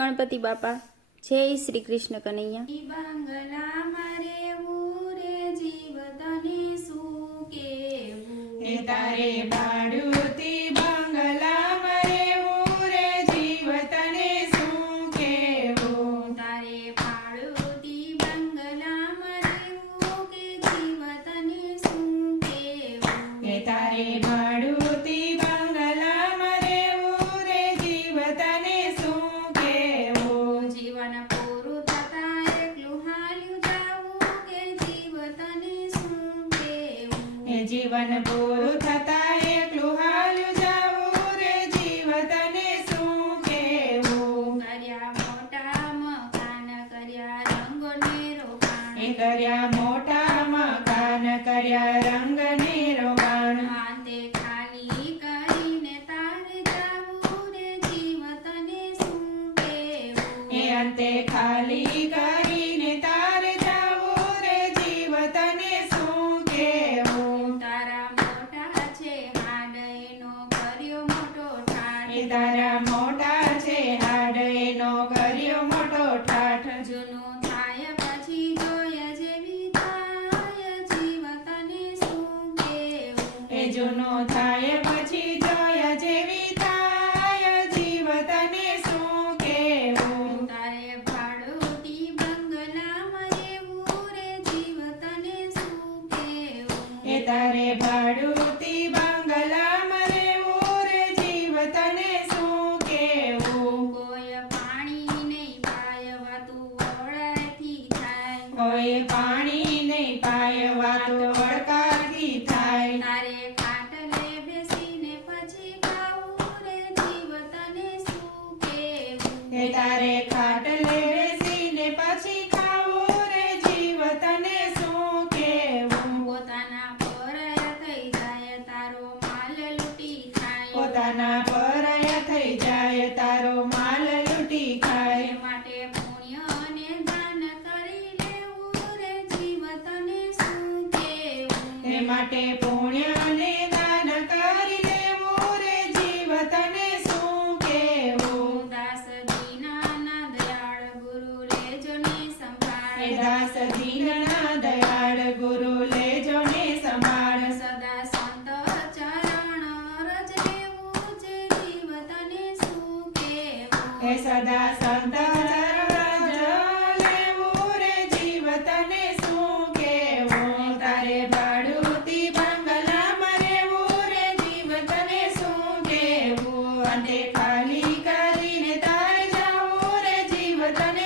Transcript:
ગણપતિ બાપા. જય શ્રી કૃષ્ણ કનૈયા. બંગલામાં રહેવું રે જીવ તને શું કહેવું? એ તારે ભાડુતી બંગલામાં રહેવું રે જીવ તને શું કહેવું? તારે ભાડુતી બંગલામાં રહેવું કે જીવ તને શું કહેવું? એ તારે ભાડુતી બંગલામાં રહેવું રે જીવ તને શું કહેવું? જીવન પૂરું થતા એકલું હાલ્યું જાવું કે જીવ તને શું કહેવું? એ જીવન પૂરું થતા એકલું હાલ્યું જાવું રે જીવ તને શું કહેવું? કર્યા મોટા મકાન કર્યા રંગને રોકાણ, એ કર્યા મોટા મકાન કર્યા રંગને રોગાણ, અંતે ખાલી કરીને તારે જાવું રે જીવ તને શું કહેવું? એ અંતે ખાલી કરીને તારે જાવું રે જીવ તને શું કહેવું? તારા મોટા છે હાડ એનો કર્યો મોટો ઠાઠ, એ તારા મોટા છે હાડ એનો કર્યો મોટો ઠાઠ, જૂનું થાય પછી જોયા જેવી થાય જીવ તને શું કહેવું? એ જૂનો થાય પછી જોયા જેવી થાય જીવ તને શું કહેવું? તારે ભાડુતી બંગલામાં રહેવું રે જીવ તને શું કહેવું? એ તારે ભાડુતી બંગલામાં રહેવું રે જીવ તને શું કહેવું? કોઈ પાણી નહીં પાય વાતું વળાથી થાય, કોઈ પાણી નહીં પાય વાતો વળકાથી થાય, તારે ખાટલે બેસીને પછી ખાવું રે જીવ તને શું કહેવું? એ તારે ખાટલે બેસીને પછી ખાવું રે જીવ તને શું કહેવું? પોતાના પરાયા થઈ જાય તારો માલ લૂંટી ખાય, પોતાના પરાયા થઈ જાય તારો માલ લૂંટી ખાય, એ માટે પુણ્ય અને દાન કરી લેવું રે જીવ તને શું કહેવું? એ માટે પુણ્ય અને દાન કરી લેવું રે જીવ તને શું કહેવું? દાસ દીનાના દયાળ ગુરુ લેજો ને સંભાળ, એ દાસ દીનના દયાળ ગુરુ લેજો ને સંભાળ, સદા સંત ચરણ રજ લેવું જે જીવ તને શું કહેવું? એ સદા સંત ચરણ જ લેવું રે જીવ તને શું કહેવું? તારે ભાડુતી બંગલામાં રહેવું રે જીવ તને શું કહેવું? અંતે ખાલી કરીને તારે જાવું રે જીવ તને